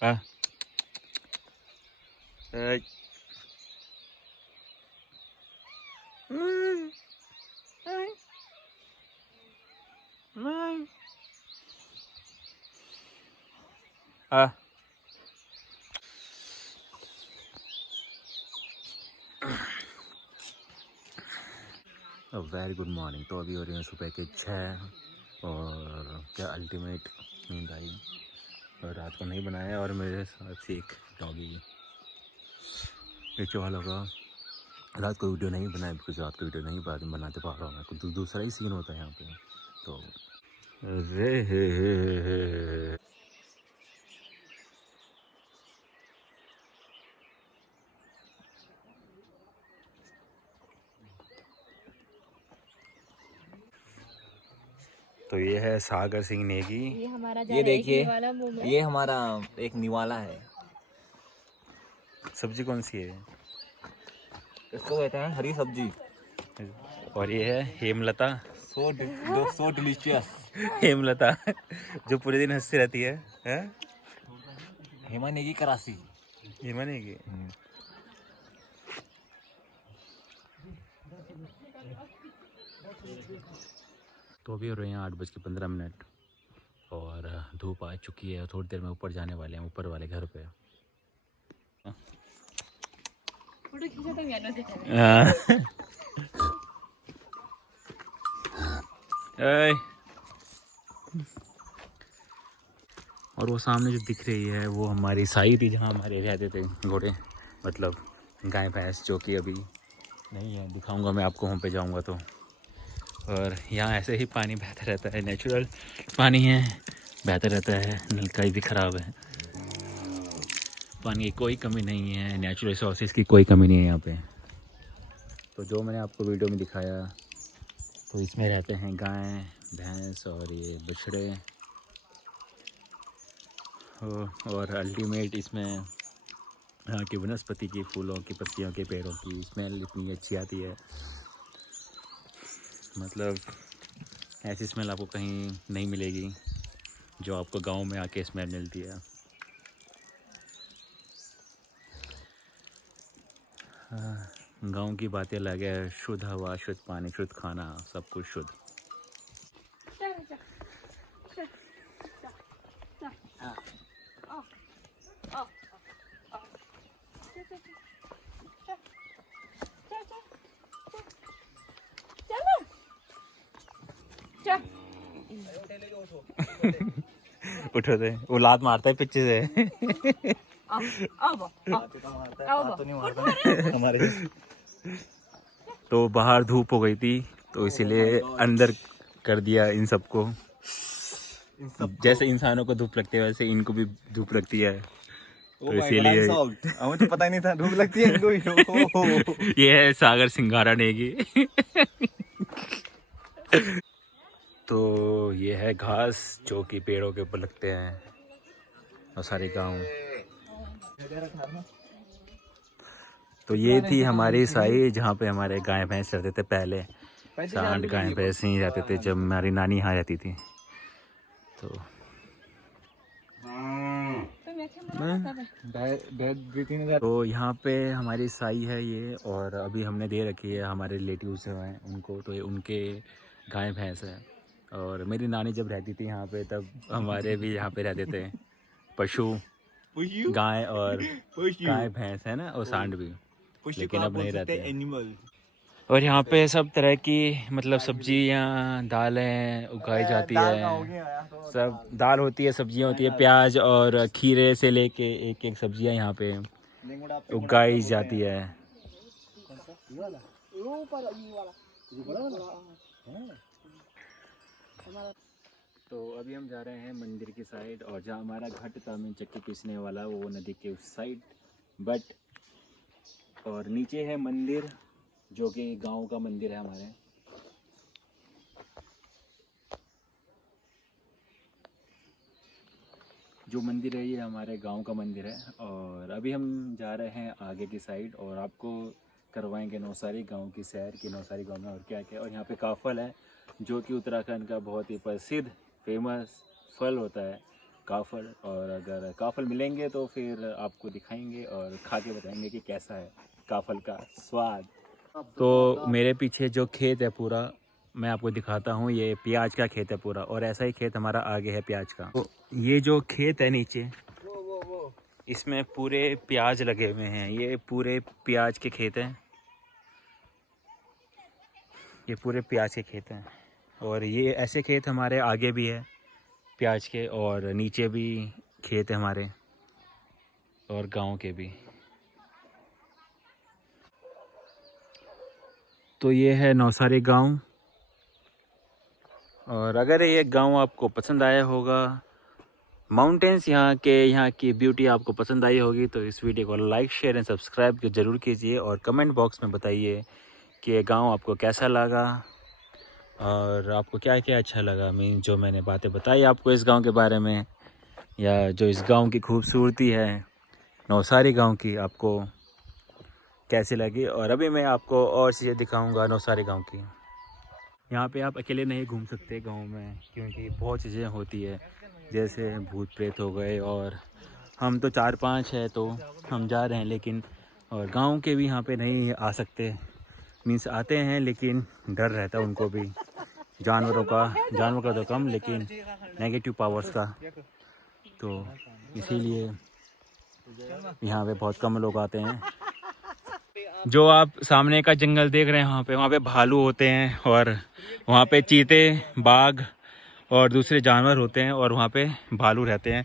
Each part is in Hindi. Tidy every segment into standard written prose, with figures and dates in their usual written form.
हाँ। ए, हाँ। Very good morning. तो अभी हो रही है सुबह के 6 और क्या अल्टीमेट नींद आई। और रात को नहीं बनाया और मेरे साथ एक डॉगी नीचे वालों का रात को वीडियो नहीं बनाया बिकॉज रात को वीडियो नहीं बनाते पा रहा हूँ मैं। कुछ दूसरा ही सीन होता है यहाँ पे। तो अरे तो ये है सागर सिंह नेगी। ये हमारा ये देखिए, ये हमारा एक निवाला है। सब्जी कौन सी है? इसको कहते हैं हरी सब्जी। और ये है हेमलता। सो डिलीशियस। हेमलता जो पूरे दिन हंसती रहती है, हैं? हेमा नेगी करासी। हेमा नेगी। तो अभी हो रहे हैं 8:15 और धूप आ चुकी है। थोड़ी देर में ऊपर जाने वाले हैं, ऊपर वाले घर पे। और वो सामने जो दिख रही है वो हमारी साई थी, जहाँ हमारे रहते थे घोड़े, मतलब गाय भैंस, जो कि अभी नहीं है। दिखाऊंगा मैं आपको वहाँ पे जाऊंगा तो। और यहाँ ऐसे ही पानी बहता रहता है, नेचुरल पानी है, बहता रहता है। नलका भी ख़राब है, पानी की कोई कमी नहीं है, नेचुरल रिसोर्सेज की कोई कमी नहीं है यहाँ पे। तो जो मैंने आपको वीडियो में दिखाया, तो इसमें रहते हैं गाय भैंस और ये बछड़े। और अल्टीमेट इसमें यहाँ की वनस्पति की, फूलों की, पत्तियों के, पेड़ों की स्मेल इतनी अच्छी आती है, मतलब ऐसी स्मेल आपको कहीं नहीं मिलेगी जो आपको गांव में आके स्मेल मिलती है। गांव की बातें अलग है, शुद्ध हवा, शुद्ध पानी, शुद्ध खाना, सब कुछ शुद्ध। उठो दे, वो लात मारता है पीछे से। हमारे तो बाहर धूप हो गई थी, तो इसीलिए अंदर कर दिया इन सबको। जैसे इंसानों को धूप लगती है वैसे इनको भी धूप लगती है, तो इसीलिए हमें तो पता ही नहीं था धूप लगती है इनको। ये है सागर सिंगारा नेगी। तो ये है घास जो कि पेड़ों के ऊपर लगते हैं और सारे गांव। तो ये थी हमारी साई, जहाँ पे हमारे गाय भैंस रहते थे पहले। सांड गाय भैंस ही रहते थे जब हमारी नानी यहाँ रहती थी। तो यहाँ पे हमारी साई है ये, और अभी हमने दे रखी है हमारे रिलेटिव्स हैं उनको, तो ये उनके गाय भैंस है। और मेरी नानी जब रहती थी यहाँ पे, तब हमारे भी यहाँ पे रहते थे पशु, गाय और गाय भैंस है ना, और सांड भी, लेकिन अब नहीं रहते हैं। और यहाँ पे सब तरह की, मतलब सब्जियाँ, दालें उगाई जाती है। सब दाल होती है, सब्जियाँ होती है, प्याज और खीरे से लेके एक एक सब्जियाँ यहाँ पे उगाई जाती है। तो अभी हम जा रहे हैं मंदिर की साइड, और जहाँ हमारा घट था में चक्की पीसने वाला, वो नदी के उस साइड। बट और नीचे है मंदिर, जो कि गांव का मंदिर है हमारे। जो मंदिर है ये हमारे गांव का मंदिर है। और अभी हम जा रहे हैं आगे की साइड, और आपको करवाएंगे नौसारी गांव की सैर, कि नौसारी गांव में और क्या क्या। और यहाँ पे काफल है, जो कि उत्तराखंड का बहुत ही प्रसिद्ध फेमस फल होता है काफल, और अगर काफल मिलेंगे तो फिर आपको दिखाएंगे और खा के बताएंगे कि कैसा है काफल का स्वाद। तो मेरे पीछे जो खेत है पूरा, मैं आपको दिखाता हूँ, ये प्याज का खेत है पूरा, और ऐसा ही खेत हमारा आगे है प्याज का। तो ये जो खेत है नीचे, इसमें पूरे प्याज लगे हुए हैं। ये पूरे प्याज के खेत हैं, ये पूरे प्याज के खेत हैं। और ये ऐसे खेत हमारे आगे भी है प्याज के, और नीचे भी खेत है हमारे, और गांव के भी। तो ये है नौसारी गांव। और अगर ये गांव आपको पसंद आया होगा, माउंटेन्स यहाँ की ब्यूटी आपको पसंद आई होगी, तो इस वीडियो को लाइक शेयर एंड सब्सक्राइब ज़रूर कीजिए, और कमेंट बॉक्स में बताइए कि ये गांव आपको कैसा लगा और आपको क्या क्या अच्छा लगा। मीन जो मैंने बातें बताई आपको इस गांव के बारे में, या जो इस गांव की खूबसूरती है नौसारी गांव की, आपको कैसी लगी। और अभी मैं आपको और चीज़ें दिखाऊंगा नौसारी गांव की। यहाँ पे आप अकेले नहीं घूम सकते गांव में, क्योंकि बहुत चीज़ें होती है, जैसे भूत प्रेत हो गए, और हम तो 4-5 है तो हम जा रहे हैं, लेकिन और गांव के भी यहाँ पे नहीं आ सकते। मीन्स आते हैं लेकिन डर रहता है उनको भी, जानवर का तो कम, लेकिन नेगेटिव पावर्स का। तो इसीलिए यहाँ पे बहुत कम लोग आते हैं। जो आप सामने का जंगल देख रहे हैं, वहाँ पे भालू होते हैं, और वहाँ पे चीते, बाघ और दूसरे जानवर होते हैं, और वहाँ पे भालू रहते हैं।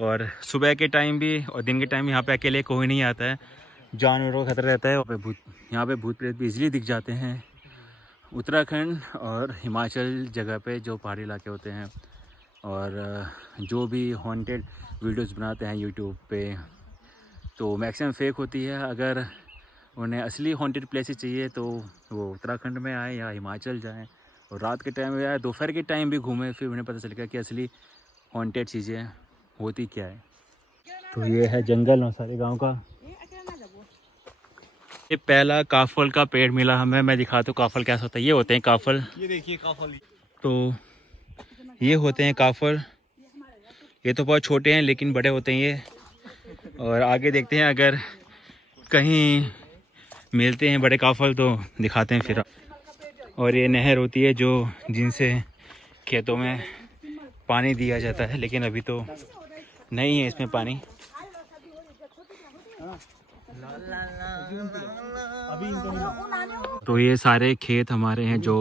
और सुबह के टाइम भी और दिन के टाइम यहाँ पे अकेले कोई नहीं आता है, जानवरों का खतरा रहता है। यहाँ पे भूत प्रेत भी इजीली दिख जाते हैं। उत्तराखंड और हिमाचल जगह पे जो पहाड़ी इलाके होते हैं, और जो भी हॉन्टेड वीडियोस बनाते हैं यूट्यूब पे, तो मैक्सिमम फेक होती है। अगर उन्हें असली हॉन्टेड प्लेसेस चाहिए तो वो उत्तराखंड में आए या हिमाचल जाएं, और रात के टाइम या दोपहर के टाइम भी घूमें, फिर उन्हें पता चलेगा कि असली हॉन्टेड चीज़ें होती क्या है। तो ये है जंगल नौसारी गांव का। ये पहला काफल का पेड़ मिला हमें, मैं दिखाता हूँ काफल कैसा होता है। ये होते हैं काफल, ये देखिए काफल। तो ये होते हैं काफल। ये तो बहुत छोटे हैं लेकिन बड़े होते हैं ये। और आगे देखते हैं, अगर कहीं मिलते हैं बड़े काफल तो दिखाते हैं फिर। और ये नहर होती है जो जिनसे खेतों में पानी दिया जाता है, लेकिन अभी तो नहीं है इसमें पानी। तो ये सारे खेत हमारे हैं जो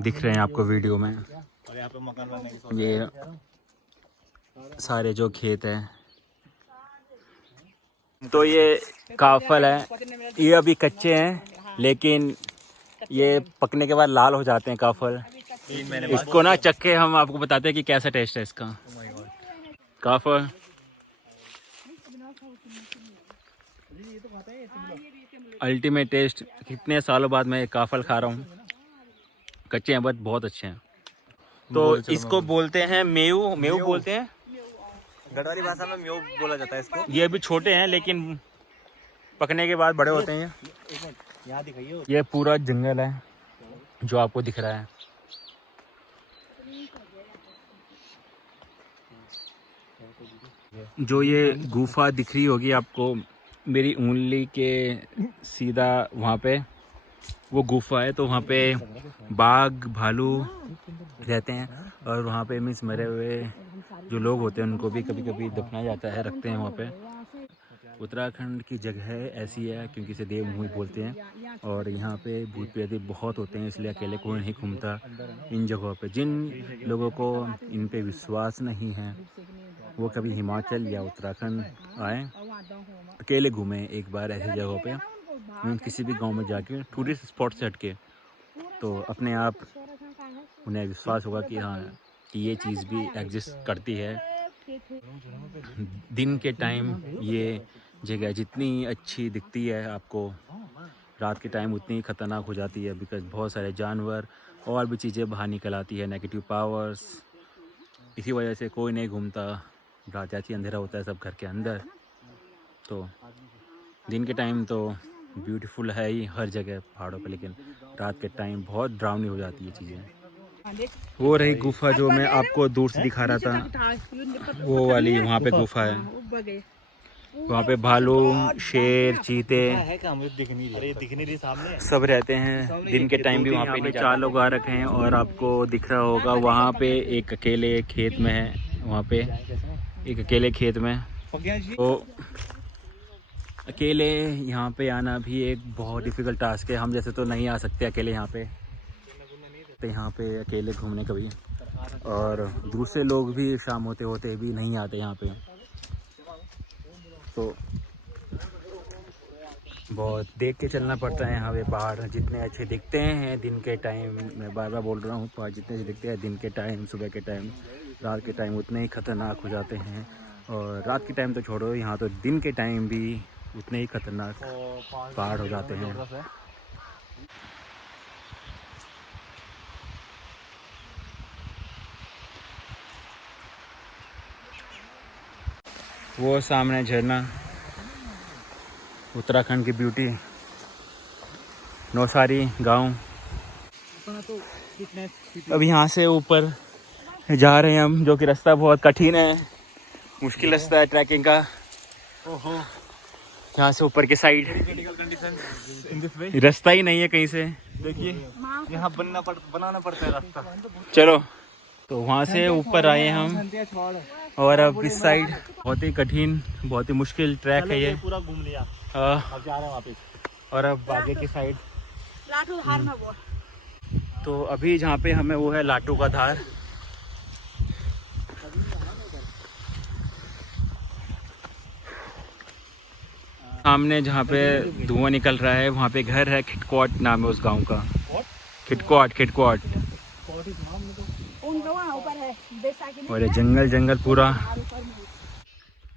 दिख रहे हैं आपको वीडियो में। और यहाँ पे मकान बनने की ये सारे जो खेत हैं, तो ये काफल है। ये अभी कच्चे हैं, लेकिन ये पकने के बाद लाल हो जाते हैं काफल। इसको ना चख के हम आपको बताते हैं कि कैसा टेस्ट है इसका। काफल अल्टीमेट टेस्ट। कितने सालों बाद मैं काफल खा रहा हूँ। कच्चे हैं बट बहुत अच्छे हैं। तो इसको बोलते हैं मेऊ, मेऊ बोलते हैं गढ़वाली भाषा में म्यो बोला जाता है इसको। ये भी छोटे हैं लेकिन पकने के बाद बड़े होते हैं। यहाँ दिखाइए। ये पूरा जंगल है जो आपको दिख रहा है। जो ये गुफा दिख रही होगी आपको मेरी उंगली के सीधा, वहाँ पे वो गुफा है। तो वहाँ पे बाघ, भालू रहते हैं, और वहाँ पे मीन्स मरे हुए जो लोग होते हैं उनको भी कभी कभी दफनाया जाता है, रखते हैं वहाँ पे। उत्तराखंड की जगह ऐसी है क्योंकि इसे देवभूमि बोलते हैं, और यहाँ पे भूत प्रेत बहुत होते हैं, इसलिए अकेले कोई नहीं घूमता इन जगहों पे। जिन लोगों को इन पे विश्वास नहीं है वो कभी हिमाचल या उत्तराखंड आए, अकेले घूमें एक बार ऐसी जगहों पे, किसी भी गांव में जाके टूरिस्ट स्पॉट से हटके, तो अपने आप उन्हें विश्वास होगा कि हाँ कि ये चीज़ भी एग्जिस्ट करती है। दिन के टाइम ये जगह जितनी अच्छी दिखती है आपको, रात के टाइम उतनी ही ख़तरनाक हो जाती है, बिकॉज बहुत सारे जानवर और भी चीज़ें बाहर निकल आती है, नेगेटिव पावर्स। इसी वजह से कोई नहीं घूमता, रात जैसे अंधेरा होता है सब घर के अंदर। तो दिन के टाइम तो ब्यूटीफुल है ही हर जगह पहाड़ों पे, लेकिन रात के टाइम बहुत डरावनी हो जाती है चीज़ें। वो रही गुफा जो मैं आपको दूर से दिखा रहा था, वो वाली वहाँ पे गुफा है। वहाँ पे भालू, शेर, चीते दिख नहीं रही सामने सब रहते हैं। दिन के टाइम भी वहाँ पे 4 लोग आ रखे हैं। और आपको दिख रहा होगा वहाँ पे एक अकेले खेत में है, वहाँ पे एक अकेले खेत में। तो अकेले यहाँ पे आना भी एक बहुत डिफ़िकल्ट टास्क है। हम जैसे तो नहीं आ सकते अकेले यहाँ पे, तो यहाँ पे अकेले घूमने कभी। और दूसरे लोग भी शाम होते होते भी नहीं आते यहाँ पे। तो बहुत देख के चलना पड़ता है यहाँ पे। पहाड़ जितने अच्छे दिखते हैं दिन के टाइम, मैं बार बार बोल रहा हूँ, पहाड़ जितने अच्छे दिखते हैं दिन के टाइम, सुबह के टाइम, रात के टाइम उतने ही ख़तरनाक हो जाते हैं। और रात के टाइम तो छोड़ो, यहाँ तो दिन के टाइम भी उतने ही ख़तरनाक पहाड़ हो जाते हैं। वो सामने झरना, उत्तराखंड की ब्यूटी, नौसारी गांव। अब यहाँ से ऊपर जा रहे हैं हम, जो कि रास्ता बहुत कठिन है, मुश्किल रास्ता है ट्रैकिंग का। यहाँ से ऊपर की साइड रास्ता ही नहीं है कहीं से, देखिए यहाँ बनाना पड़ता है रास्ता। चलो तो वहाँ से ऊपर आए हम, और अब इस साइड बहुत ही कठिन, बहुत ही मुश्किल ट्रैक है ये। पूरा घूम लिया, अब जा रहे हैं वापस। और अब आगे की साइड तो अभी जहाँ पे हमें वो है लाटू का धार। सामने जहाँ पे धुआं निकल रहा है वहाँ पे घर है, खिटक्वाट नाम है उस गांव का। खिटक्वाट। और ये जंगल पूरा।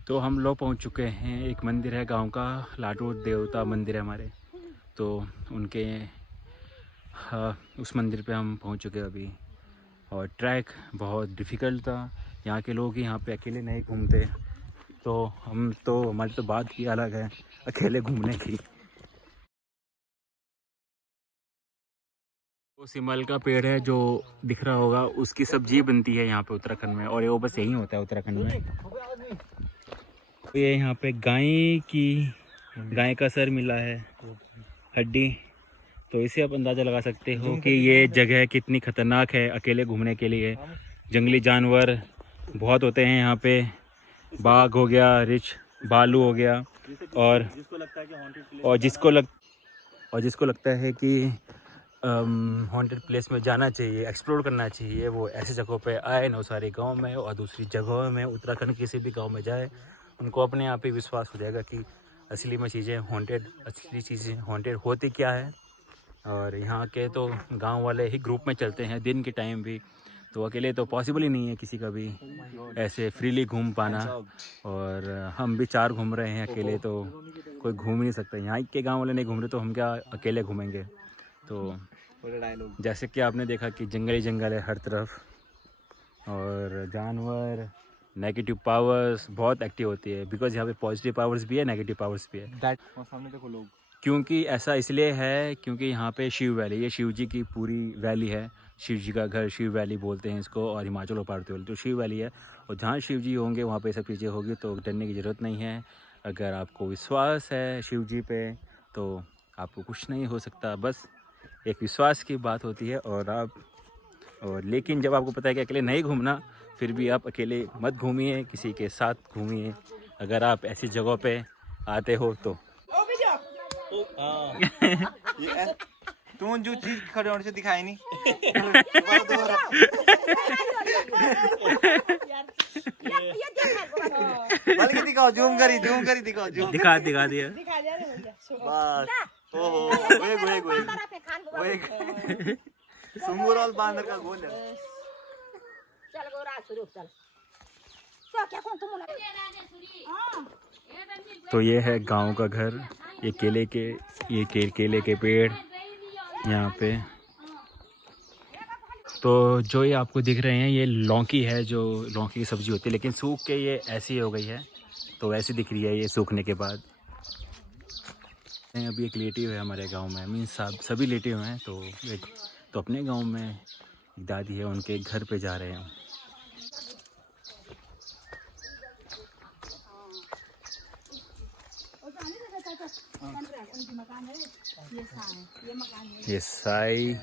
तो हम लोग पहुँच चुके हैं, एक मंदिर है गांव का, लाटू देवता मंदिर है हमारे, तो उनके उस मंदिर पे हम पहुँच चुके हैं अभी। और ट्रैक बहुत डिफ़िकल्ट था, यहाँ के लोग यहाँ पे अकेले नहीं घूमते, तो हमारी तो बात ही अलग है अकेले घूमने की। वो सिमल का पेड़ है जो दिख रहा होगा, उसकी सब्जी बनती है यहाँ पे उत्तराखंड में, और ये वो बस यही होता है उत्तराखंड में। तो ये यहाँ पे गाय का सर मिला है, हड्डी, तो इसे आप अंदाज़ा लगा सकते हो कि ये जगह कितनी ख़तरनाक है अकेले घूमने के लिए। जंगली जानवर बहुत होते हैं यहाँ पे, बाघ हो गया, रिछ भालू हो गया, और जिसको लगता है कि हॉन्टेड प्लेस में जाना चाहिए, एक्सप्लोर करना चाहिए, वो ऐसी जगहों पे आए, नौसारी गांव में और दूसरी जगहों में, उत्तराखंड किसी भी गांव में जाए, उनको अपने आप ही विश्वास हो जाएगा कि असली चीज़ें हॉन्टेड होती क्या है। और यहाँ के तो गांव वाले ही ग्रुप में चलते हैं दिन के टाइम भी, तो अकेले तो पॉसिबल ही नहीं है किसी का भी ऐसे फ्रीली घूम पाना। और हम भी 4 घूम रहे हैं, अकेले तो कोई घूम ही नहीं सकता। यहाँ के गांव वाले नहीं घूम रहे तो हम क्या अकेले घूमेंगे। तो जैसे कि आपने देखा कि जंगल है हर तरफ, और जानवर, नेगेटिव पावर्स बहुत एक्टिव होती है, बिकॉज यहाँ पे पॉजिटिव पावर्स भी है, नेगेटिव पावर्स भी है। सामने देखो लोग, क्योंकि ऐसा इसलिए है क्योंकि यहाँ पे शिव वैली, ये शिव जी की पूरी वैली है, शिव जी का घर, शिव वैली बोलते हैं इसको, और हिमाचल और पार्वती वैली तो शिव वैली है। और जहाँ शिव जी होंगे वहाँ पे सब चीज़ें होगी, तो डरने की ज़रूरत नहीं है। अगर आपको विश्वास है शिव जी पे तो आपको कुछ नहीं हो सकता, बस एक विश्वास की बात होती है। और लेकिन जब आपको पता है कि अकेले नहीं घूमना, फिर भी आप अकेले मत घूमिए, किसी के साथ घूमिए अगर आप ऐसी जगहों पे आते हो तो। तुम जो चीज खड़े होने से दिखाई नहीं। बल्कि दिखाओ, जूम करी दिखाओ, जूम दिखा दिया। बस ओहो, वेग सुंगुर बांदर का गोल है। तो ये है गांव का घर, ये केले के पेड़ यहाँ पे। तो जो ये आपको दिख रहे हैं ये लौकी है, जो लौकी की सब्ज़ी होती है, लेकिन सूख के ये ऐसी हो गई है, तो ऐसी दिख रही है ये सूखने के बाद। अभी एक रिलेटिव है हमारे गांव में, मीन्स सभी रिलेटिव हैं, तो अपने गांव में एक दादी है, उनके घर पे जा रहे हैं हम। ये साई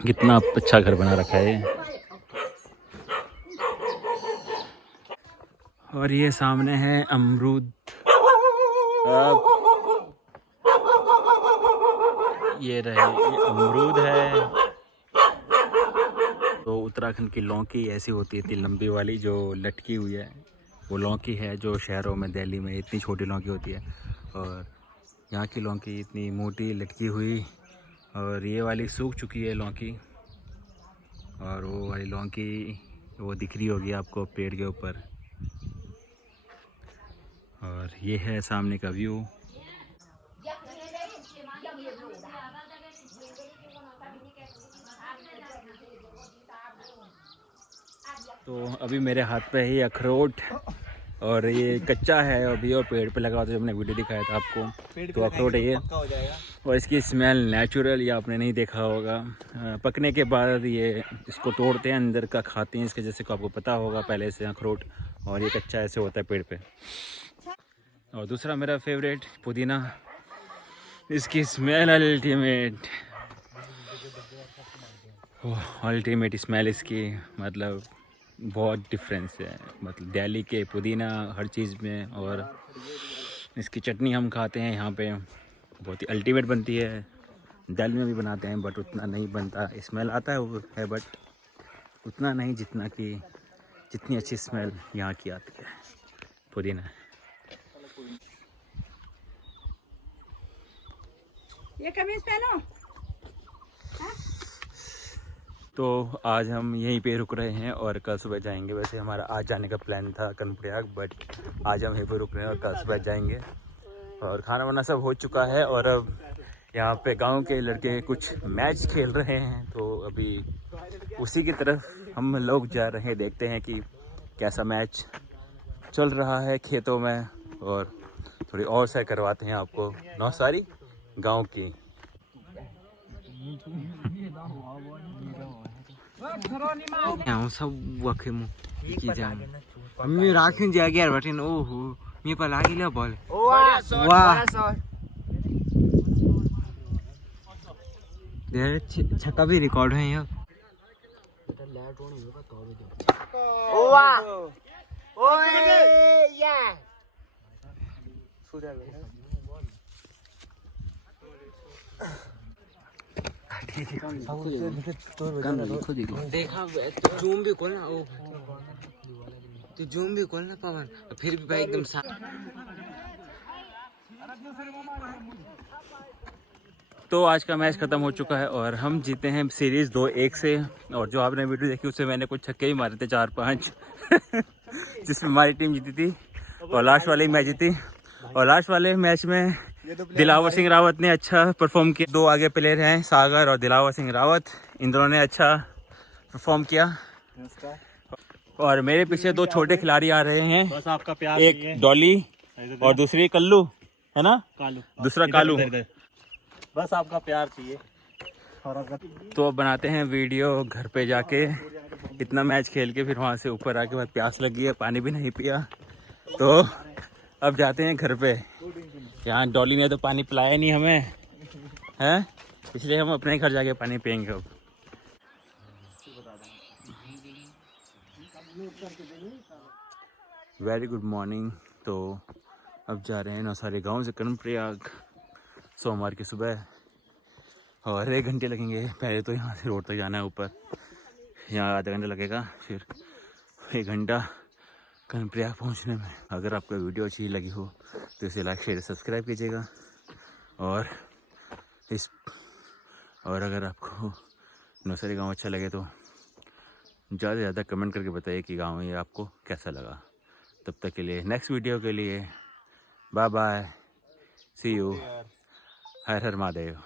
कितना अच्छा घर बना रखा है। और ये सामने है अमरूद। ये रहे, ये अमरूद है। तो उत्तराखंड की लौकी ऐसी होती है, इतनी लंबी वाली जो लटकी हुई है, वो लौकी है जो शहरों में, दिल्ली में इतनी छोटी लौकी होती है। और यहाँ की लौकी इतनी मोटी लटकी हुई, और ये वाली सूख चुकी है लौकी, और वो वाली लौकी वो दिख रही होगी आपको पेड़ के ऊपर। और ये है सामने का व्यू। तो अभी मेरे हाथ पे है ये अखरोट, और ये कच्चा है अभी, और पेड़ पे लगा हुआ था जब मैंने वीडियो दिखाया था आपको। तो अखरोट है ये, और इसकी स्मेल नेचुरल, ये आपने नहीं देखा होगा। पकने के बाद ये इसको तोड़ते हैं, अंदर का खाते हैं इसके, जैसे को आपको पता होगा पहले से अखरोट। और ये कच्चा ऐसे होता है पेड़ पे। और दूसरा मेरा फेवरेट पुदीना, इसकी स्मेल अल्टीमेट, अल्टीमेट स्मेल इसकी, मतलब बहुत डिफरेंस है, मतलब दिल्ली के पुदीना हर चीज़ में। और इसकी चटनी हम खाते हैं यहाँ पे, बहुत ही अल्टीमेट बनती है। दिल्ली में भी बनाते हैं बट उतना नहीं बनता, स्मेल आता है वो है बट उतना नहीं जितनी अच्छी स्मेल यहाँ की आती है पुदीना। ये कमीज पहनो। तो आज हम यहीं पे रुक रहे हैं और कल सुबह जाएंगे। वैसे हमारा आज जाने का प्लान था कर्णप्रयाग, बट आज हम यहीं पे रुक रहे हैं और कल सुबह जाएंगे। और खाना वाना सब हो चुका है, और अब यहाँ पे गांव के लड़के कुछ मैच खेल रहे हैं, तो अभी उसी की तरफ हम लोग जा रहे हैं। देखते हैं कि कैसा मैच चल रहा है खेतों में, और थोड़ी और सैर करवाते हैं आपको नौसारी गांव की। सब वखे मु की जान मी राखिन जागे यार बटिन ओहो मी पर लागिले बॉल वाह यार छक्का भी रिकॉर्ड है यार। वाह ओए या देखा जूम भी खोलना, ओ तो जूम भी खोलना पवन, फिर भी भाई एकदम तो आज का मैच ख़त्म हो चुका है और हम जीते हैं सीरीज़ 2-1 से। और जो आपने वीडियो देखी उससे मैंने कुछ छक्के भी मारे थे 4-5 जिसमें हमारी टीम जीती थी, और लास्ट वाले मैच जीती। और लास्ट वाले मैच में दिलावर सिंह रावत ने अच्छा परफॉर्म किया। 2 आगे प्लेयर हैं, सागर और दिलावर सिंह रावत, इन दोनों ने अच्छा परफॉर्म किया। और मेरे पीछे 2 छोटे खिलाड़ी आ रहे हैं, बस आपका प्यार, एक डॉली और दूसरी कल्लू है ना, कालू, दूसरा कालू। बस आपका प्यार चाहिए। तो अब बनाते हैं वीडियो घर पे जाके, इतना मैच खेल के फिर वहाँ से ऊपर आके बाद प्यास लगी है, पानी भी नहीं पिया, तो अब जाते हैं घर पे। यहाँ डॉली ने तो पानी पिलाया नहीं हमें हैं, इसलिए हम अपने घर जाके पानी पियेंगे अब। Very good morning. तो अब जा रहे हैं नौसारी गांव से कर्णप्रयाग सोमवार की सुबह, और 1 घंटे लगेंगे। पहले तो यहाँ से रोड तक जाना है ऊपर, यहाँ आधा घंटा लगेगा, फिर 1 घंटा कर्णप्रयाग पहुँचने में। अगर आपको वीडियो अच्छी लगी हो तो इसे लाइक शेयर सब्सक्राइब कीजिएगा, और अगर आपको नौसारी गांव अच्छा लगे तो ज़्यादा से ज़्यादा कमेंट करके बताइए कि गांव ये आपको कैसा लगा। तब तक के लिए नेक्स्ट वीडियो के लिए बाय बाय, सी यू, हर हर महादेव।